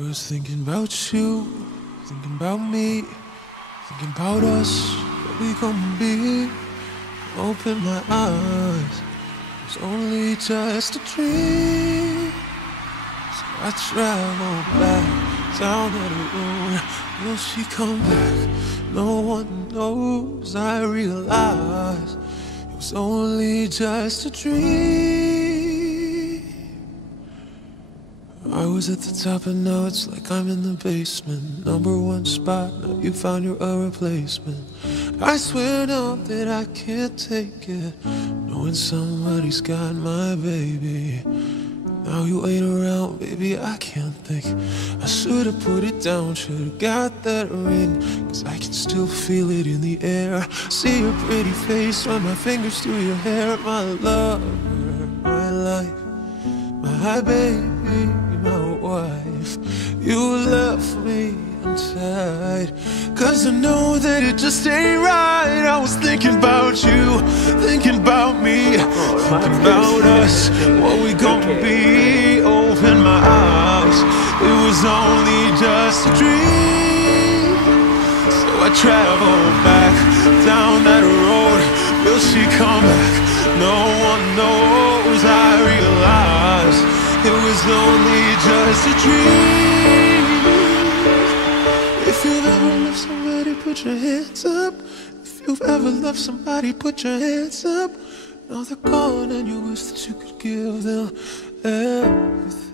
I was thinking about you, thinking about me, thinking about us, what we gonna be. Open my eyes, it's only just a dream. So I travel back down that road. Will she come back? No one knows. I realize it was only just a dream. I was at the top and now it's like I'm in the basement. #1 spot, now you found your replacement. I swear now that I can't take it, knowing somebody's got my baby. Now you ain't around, baby, I can't think. I should've put it down, should've got that ring, 'cause I can still feel it in the air. See your pretty face, run my fingers through your hair. My lover, my life, my baby, my wife. You left me untied, 'cause I know that it just ain't right. I was thinking about you, thinking about me, thinking about us, what we gonna be. Open my eyes, it was only just a dream. So I travel back down that road. Will she come back? No one knows. I realize it was only just a dream. If you've ever loved somebody, put your hands up. If you've ever loved somebody, put your hands up. Now they're gone and you wish that you could give them everything.